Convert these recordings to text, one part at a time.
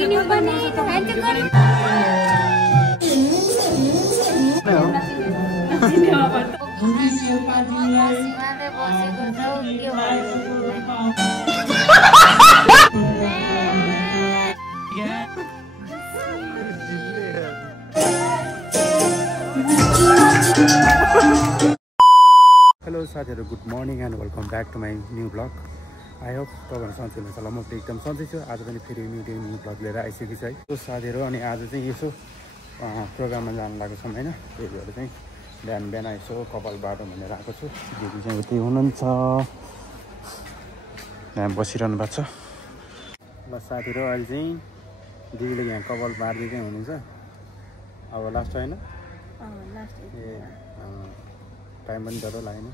Hello साथीहरु, good morning and welcome back to my new blog. I hope तपाईँहरू सन्चै हुनुहुन्छ होला। म त एकदम सन्चै छु। आज पनि फेरि न्यू ब्लग लिएर आइसकेको छु है। त्यो साथीहरु, अनि आज चाहिँ यसो प्रोग्राममा जानु लागेको छौँ होइन। त्यही भएर चाहिँ बिहान यसो कपाल बाटो भनेर आएको छु। दिदी चाहिँ उतै हुनुहुन्छ, यहाँ बसिरहनु भएको छ। ल साथीहरु, अहिले चाहिँ दिदीले यहाँ कपाल बार्दै हुनुहुन्छ। अब लास्ट होइन ए टाइम पनि डर लागेन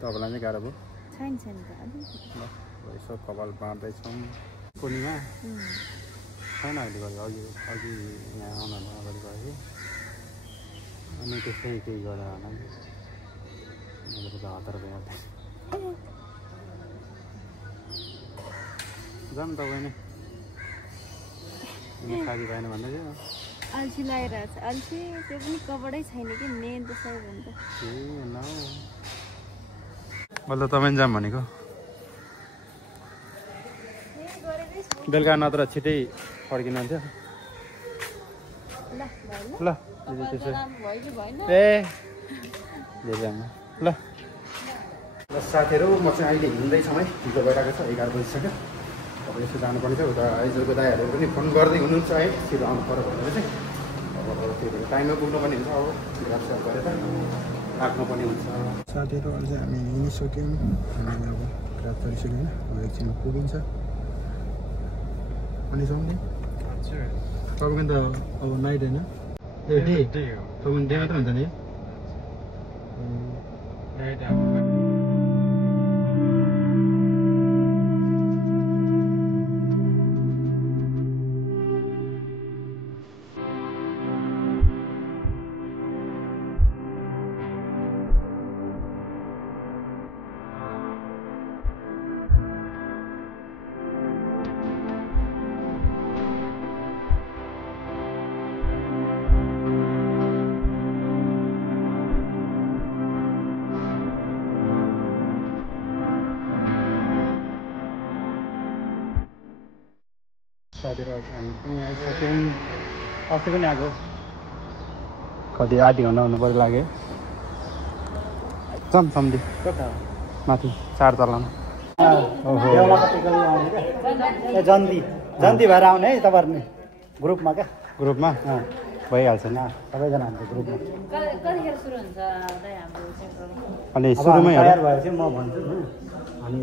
तपाईँलाई चाहिँ गाह्रो भयो छैन त ल यसो कपाल बाँड्दैछौँ। पूर्णिमा छैन अहिले गयो, अघि यहाँ आउन अगाडि गयो अनि त्यसै केही गरेर होला मेरो त हतार भयो जाऊँ तपाईँ नै साथी भएन भन्दै थियो। अल्छी लगाइरहेको छ, अल्छी त्यो पनि कपडै छैन कि मेन त सबैभन्दा ए न मैले त तपाईँ जाऊँ भनेको। बेलुका नत्र छिटै फर्किनुहुन्थ्यो। ल दिदी त्यसो ए ल ल साथीहरू, म चाहिँ अहिले हिँड्दैछौँ है। हिजो भइरहेको छ 11 बजिसक्यो। अब यसो जानुपर्ने छ। उता आइजलको दाइहरूले पनि फोन गर्दै हुनुहुन्छ है, छिटो आउनु पऱ्यो भनेर चाहिँ। अब त्यही भएर टाइममा पुग्नुपर्ने हुन्छ। अब ग्राफस्याप गरेर राख्नुपर्ने हुन्छ। साथीहरू, अझै हामी हिँडिसक्यौँ अनि अब ग्राफ गरिसक्यौँ होइन। अब एकछिनमा पुगिन्छ अनि सँगै तपाईँको त अब नाइट होइन ए डे तपाईँको डे मात्रै हुन्छ नि। साथीहरू, हामी पनि आइसक्यौँ। अस्ति पनि आएको कति आधी घन्टा हुनु पऱ्यो लाग्यो। जाऊँ सम्झि माथि 4 तलामा जन्ती भएर आउने है तपाईँहरू नै ग्रुपमा क्या। ग्रुपमा भइहाल्छ नि सबैजना हाम्रो ग्रुपमा। अनि सुरुमै तयार भएपछि म भन्छु नि। अनि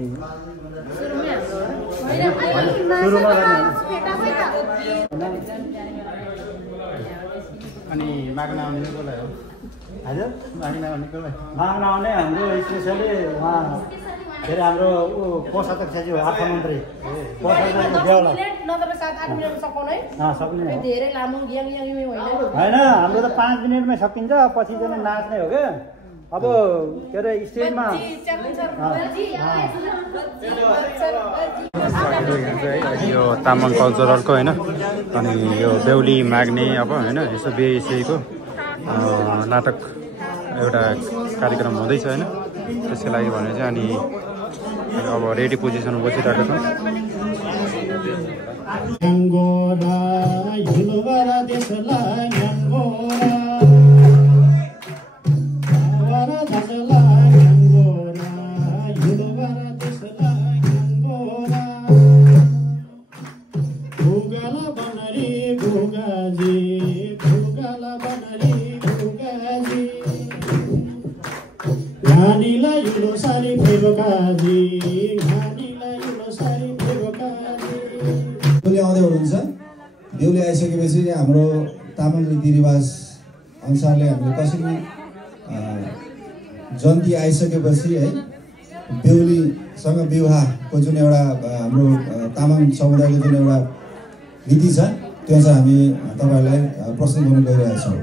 अनि माग्न आउने कसलाई हो? हजुर माग्न आउने कसलाई? माग्न आउने हाम्रो स्पेसली उहाँ के अरे हाम्रो कोषाध्यक्षजी हो, अर्थमन्त्री देउला होइन। हाम्रो त 5 मिनटमै सकिन्छ। पछि चाहिँ नाच्ने हो क्या। अब के अरे स्टेजमा यो तामाङ कल्चरलको होइन। अनि यो बेहुली माग्ने अब होइन यसो बिहेको नाटक एउटा कार्यक्रम हुँदैछ होइन। त्यसको लागि भनेर चाहिँ अनि अब रेडी पोजिसनमा बसिरहेको छ। आउँदै हुनुहुन्छ। बेहुली आइसकेपछि हाम्रो तामाङ रीतिरिवाज अनुसारले हामीले कसरी जन्ती आइसकेपछि है बेहुलीसँग विवाहको जुन एउटा हाम्रो तामाङ समुदायको जुन एउटा रीति छ त्यो अनुसार हामी तपाईँहरूलाई प्रस्तुत गर्न गइरहेका छौँ।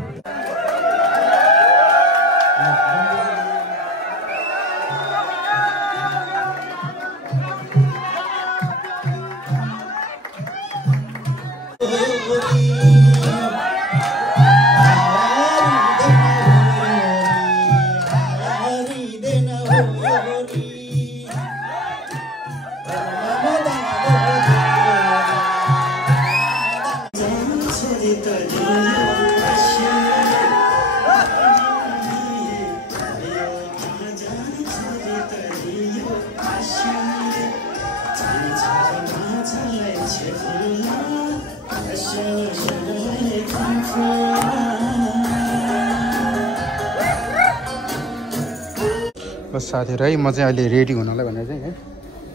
बस साथीहरू है म चाहिँ अहिले रेडी हुनलाई भनेर चाहिँ है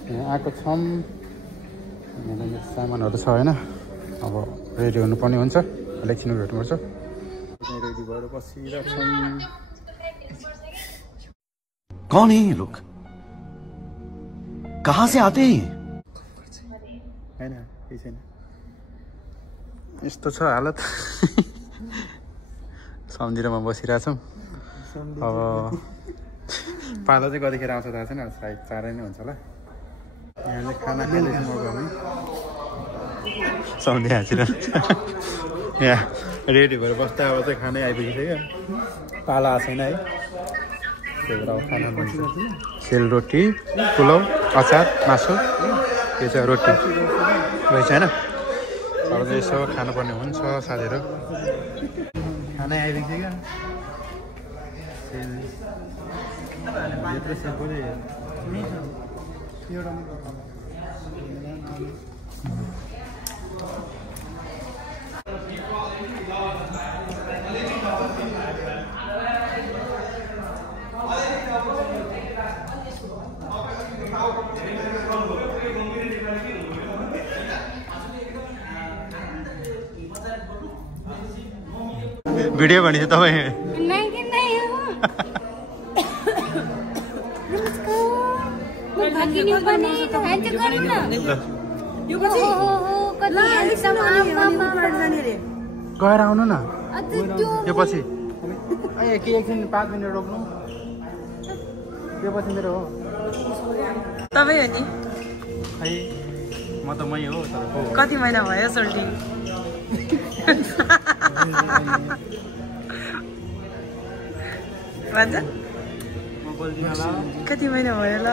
यहाँ आएको छौँ सामानहरू छ होइन अब रेडी हुनुपर्ने हुन्छ एकछिन भेट्नुपर्छ रेडी भएर बसिरहेको छौँ कौन है ये लोग कहाँ से आते हैं होइन केही छैन यस्तो छ हालत सम्झिरमा बसिरहेको छौँ अब पालो चाहिँ कतिखेर आउँछ थाहा छैन सायद चाँडै नै हुन्छ होला यहाँ चाहिँ खाना खाँदैछु म घरमै सम्झि हाँसिर यहाँ रेडी भएर बस्दा अब चाहिँ खानै आइपुगिसक्यो पालो आएको छैन है त्यही भएर अब खाना बन्छ सेलरोटी पुलाउ अचार मासु यो चाहिँ रोटी रहेछ होइन अब चाहिँ यसो खानुपर्ने हुन्छ साथीहरू खानै आइपुगिसक्यो भिडियो भनेपछि तपाईँ गएर आउनु न यो पछि एकछिन 5 मिनट रोक्नु यो पछि मेरो हो तपाईँ हो नि खै म त मै हो कति महिना भयो सोल्टी भन्छ कति महिना भयो ल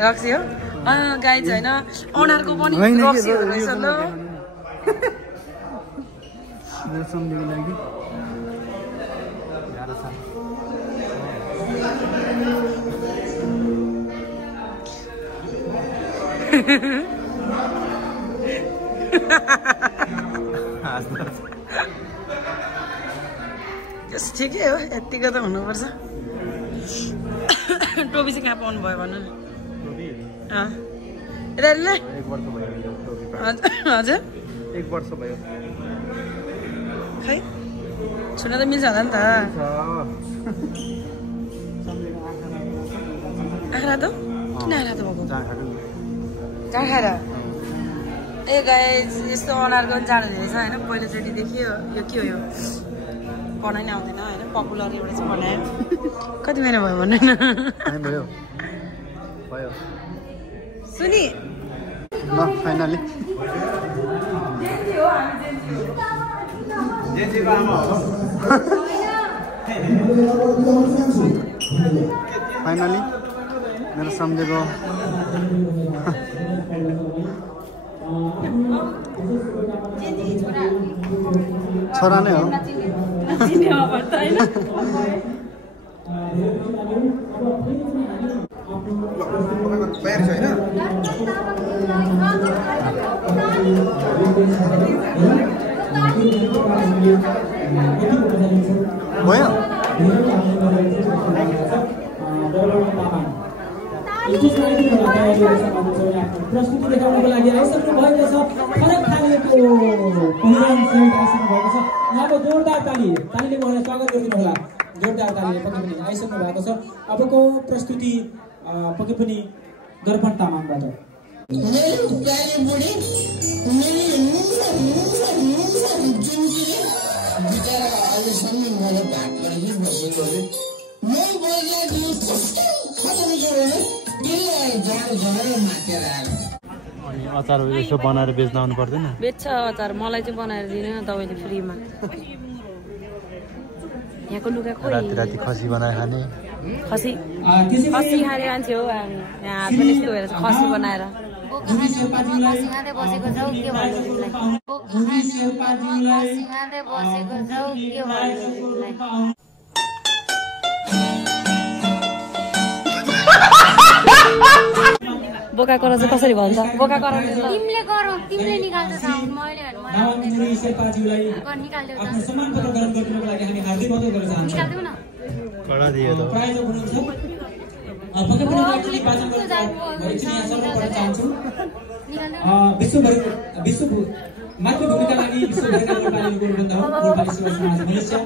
रक्सी हो गाई छैन अनारको पनि रक्सी हुँदैछ ल ठिकै हो यतिको त हुनुपर्छ टोपी चाहिँ कहाँ पाउनु भयो भन्नु न हजुर 1 वर्ष भयो खै छुन त मिल्छ होला नि त आँखा त किन आँखा त भएको जाँ खाएर ए गाई यस्तो अनारको पनि जाडो धेरै छ होइन पहिलोचोटि देखियो यो के हो यो बनाउनै आउँदैन होइन पपुलर एउटा चाहिँ बनायो कति महिना भयो भन्नु न भयो भयो सुनि ल फाइनली फाइनली मेरो सम्झेको छोरा नै हो भयो प्रस्तुति देखाउनको लागि आइसक्नु भएको छ फरक खानेको पहिरन सहित आइसक्नु भएको छ यहाँको जोरदार तालीले उहाँलाई स्वागत गरिदिनु होला जोरदार तालीले पक्कै पनि आइसक्नु भएको छ अबको प्रस्तुति पक्कै पनि दर्पण तामाङबाट अचारहरू यसो बनाएर बेच्न आउनु पर्दैन बेच्छ अचार मलाई चाहिँ बनाएर दिनु न तपाईँले फ्रीमा यहाँको लुगा खोइ राति खसी बनाएर खाने खसी त्यसै खसी खाने मान्छे हो हामी यहाँ हात पनि यस्तो हेरेर खसी बनाएर बुद्धि शेर्पाज्यूलाई सिंहले बसेको जाऊ के भन्नु तिमीलाई बुद्धि शेर्पाज्यूलाई सिंहले बसेको जाऊ के भन्नु तिमीलाई बोका कर चाहिँ कसरी भन्छ बोका कर तिमीले गरौ तिमीले निकाल्दै साउन्ड मैले हैन नावाङ मुरी शेर्पाज्यूलाई निकाल्दै आफ्नो सम्मान पत्र ग्रहण गर्नको लागि हामी हार्दिक बधाई गर्न चाहन्छौँ निकाल्दै न कडा दियो त प्राइज हुनुहुन्छ पक्कै पनि राष्ट्रिय वाचन गर्न यहाँ सर्वप्रथम चाहन्छु विश्व मातृभूमिका लागि विश्वभरिका गोर्खाली गोरबन्ध हो गोर्खाली सेवा समाज मलेसिया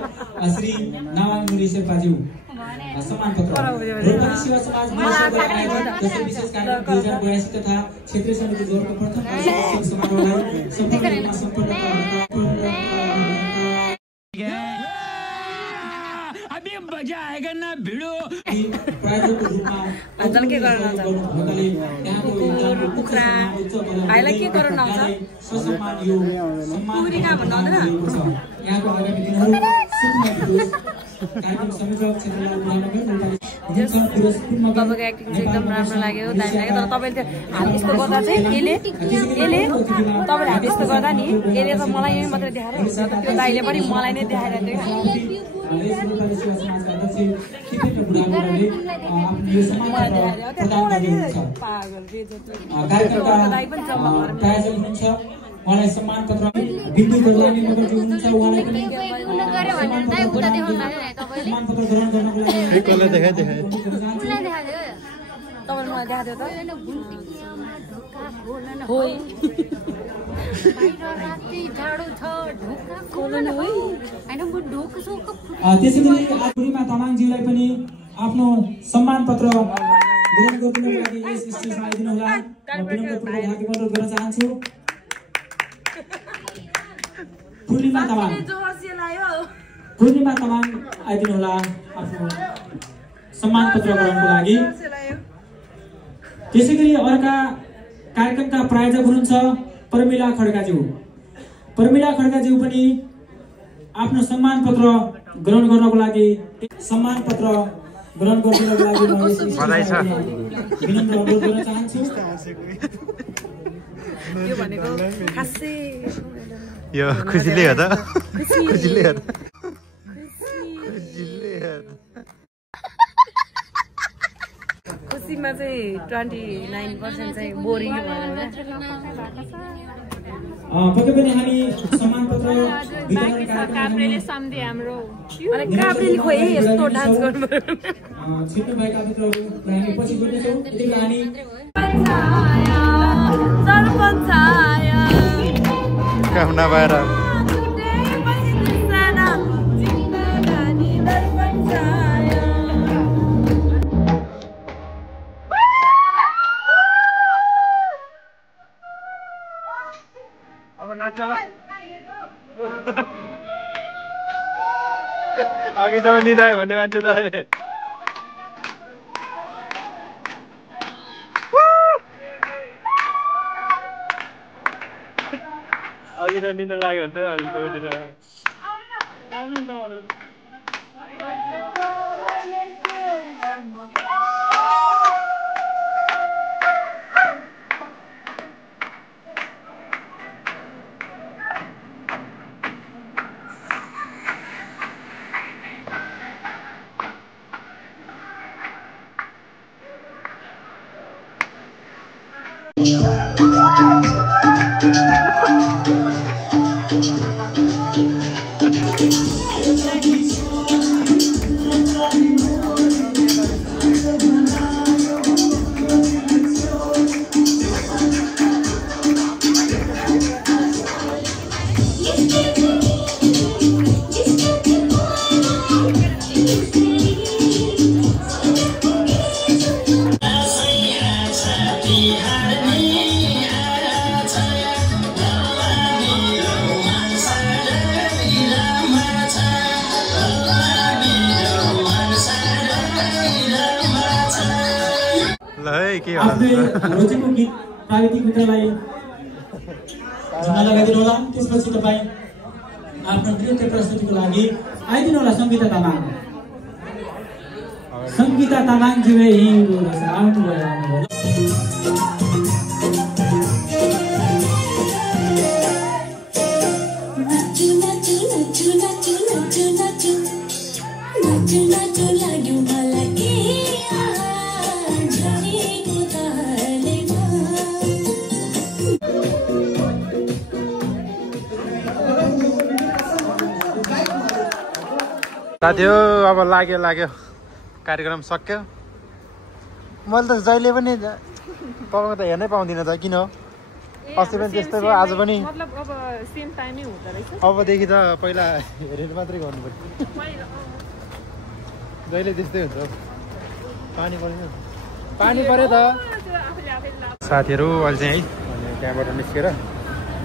श्री नावाङ मुरी शेर्पाज्यू सम्मान पत्र गोर्खाली सेवा समाज मलेसियाद्वारा आयोजित दोस्रो विशेष कार्यक्रम 2082 तथा क्षेत्रीय समिति जोरको प्रथम वार्षिक समारोहलाई सफल रूपमा सम्पन्न अभी मजा आएगा ना भिडो प्रायोजकको रूपमा अञ्चल के गर्न आउँछ कुखुरा भाइलाई के गर्न आउँछ ससम्मान यो सम्मान पुरी कहाँ भन्नु आउँदैन यहाँको आगामी दिनहरू सुखमय बितोस् कार्यक्रम संयोजक क्षेत्रलाई तपाईँको एक्टिङ चाहिँ एकदम राम्रो लाग्यो दामी लाग्यो तर तपाईँले हात यस्तो गर्दा चाहिँ यसले तपाईँले हात यस्तो गर्दा नि यसले त मलाई यही मात्रै देखाएर हुन्छ त्यो दाइले पनि मलाई नै देखाएर उहाँलाई सम्मान पत्र बिन्दु गर्दै हुनुहुन्छ उहाँलाई पनि सम्मान पत्र ग्रहण गर्नको लागि तपाईँले मलाई देखाइदियो त होइ त्यसै गरी आधुरीमा तामाङज्यूलाई पनि आफ्नो सम्मान पत्र ग्रहण गरिदिनको लागि यस स्टेजमा आइदिनु होला विनम्रपूर्वक यहाँको अनुरोध गर्न चाहन्छु पूर्णिमा तामाङ आइदिनु होला आफ्नो सम्मान पत्र ग्रहणको लागि त्यसै गरी अर्का कार्यक्रमका प्रायोजक हुनुहुन्छ प्रमिला खड्काज्यू पनि आफ्नो सम्मान पत्र ग्रहण गर्नको लागि सम्मान पत्र ग्रहण गर्नको लागि विनम्र अनुरोध गर्न चाहन्छु यो भनेको खासै यो खुसीले हो त खुसीले हो खुसीमा चाहिँ 29% चाहिँ बोरिङ भयो पक्कै पनि हामी सम्मान पत्र वितरण काभ्रेले सम्झे हाम्रो अरे काभ्रेले खोइ यस्तो डान्स गर्नु छिट्टो भएका मित्रहरू हामी पछि जोड्नेछौँ यतिखेर हामी काम नभएर अघि तपाईँ निधायो भन्ने मान्छे त अघि त निन्द्रा लाग्यो भने त रोजेको गीत प्राविधिक मित्रलाई झुमा लगाइदिनु होला त्यसपछि तपाईँ आफ्नो नृत्य प्रस्तुतिको लागि आइदिनु होला सङ्गीता तामाङ सङ्गीता तामाङज्यू यहीँ रहेछ आउनुभयो साथी हो अब लाग्यो कार्यक्रम सक्यो मैले त जहिले पनि तपाईँको त हेर्नै पाउँदिनँ त किन अस्ति पनि त्यस्तै भयो आज पनि अबदेखि त पहिला हेरेर मात्रै गर्नु पर्यो जहिले त्यस्तै हुन्छ पानी पऱ्यो त साथीहरू अहिले चाहिँ है अनि त्यहाँबाट निस्केर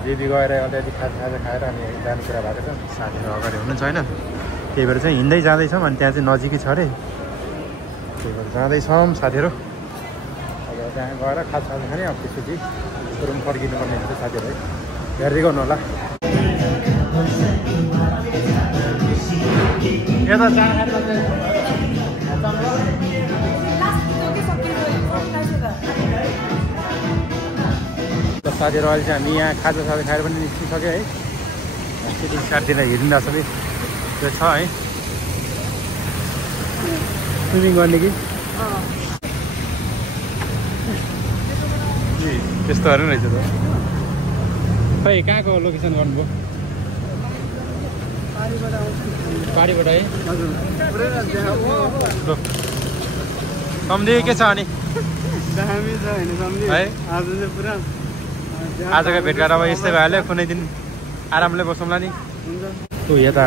जेबी गएर अलिअलि खाजा खाएर अनि जाने कुरा भएको छ साथीहरू अगाडि हुनुहुन्छ होइन त्यही भएर चाहिँ हिँड्दै जाँदैछौँ अनि त्यहाँ चाहिँ नजिकै छ अरे त्यही भएर जाँदैछौँ साथीहरू अब त्यहाँ गएर खाजा खाने अब त्यसपछि रुम फर्किनु पर्ने हुन्छ साथीहरू है हेर्दै गर्नु होला यता साथीहरू अहिले चाहिँ हामी यहाँ खाजा खाएर पनि निस्किसक्यो है सिटिङ साथीतिर हिँड्दा सबै त्यो छ है स्विमिङ गर्ने कि त्यस्तोहरू रहेछ त खै कहाँको लोकेसन गर्नुभयो बारीबाट है हजुर सम्झे के छ अनि है आजको भेटघाट अब यस्तै भइहाल्यो कुनै दिन आरामले बसौँला नि यता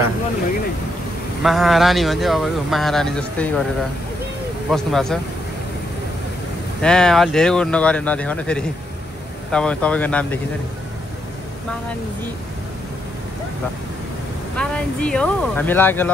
महारानी भन्थ्यो अब यो महारानी जस्तै गरेर बस्नु भएको छ यहाँ अलि धेरै उड्न गऱ्यो नदेखाउनु फेरि तपाईँको नाम देखिन्छ नि महारानीजी हो हामी लाग्यो ल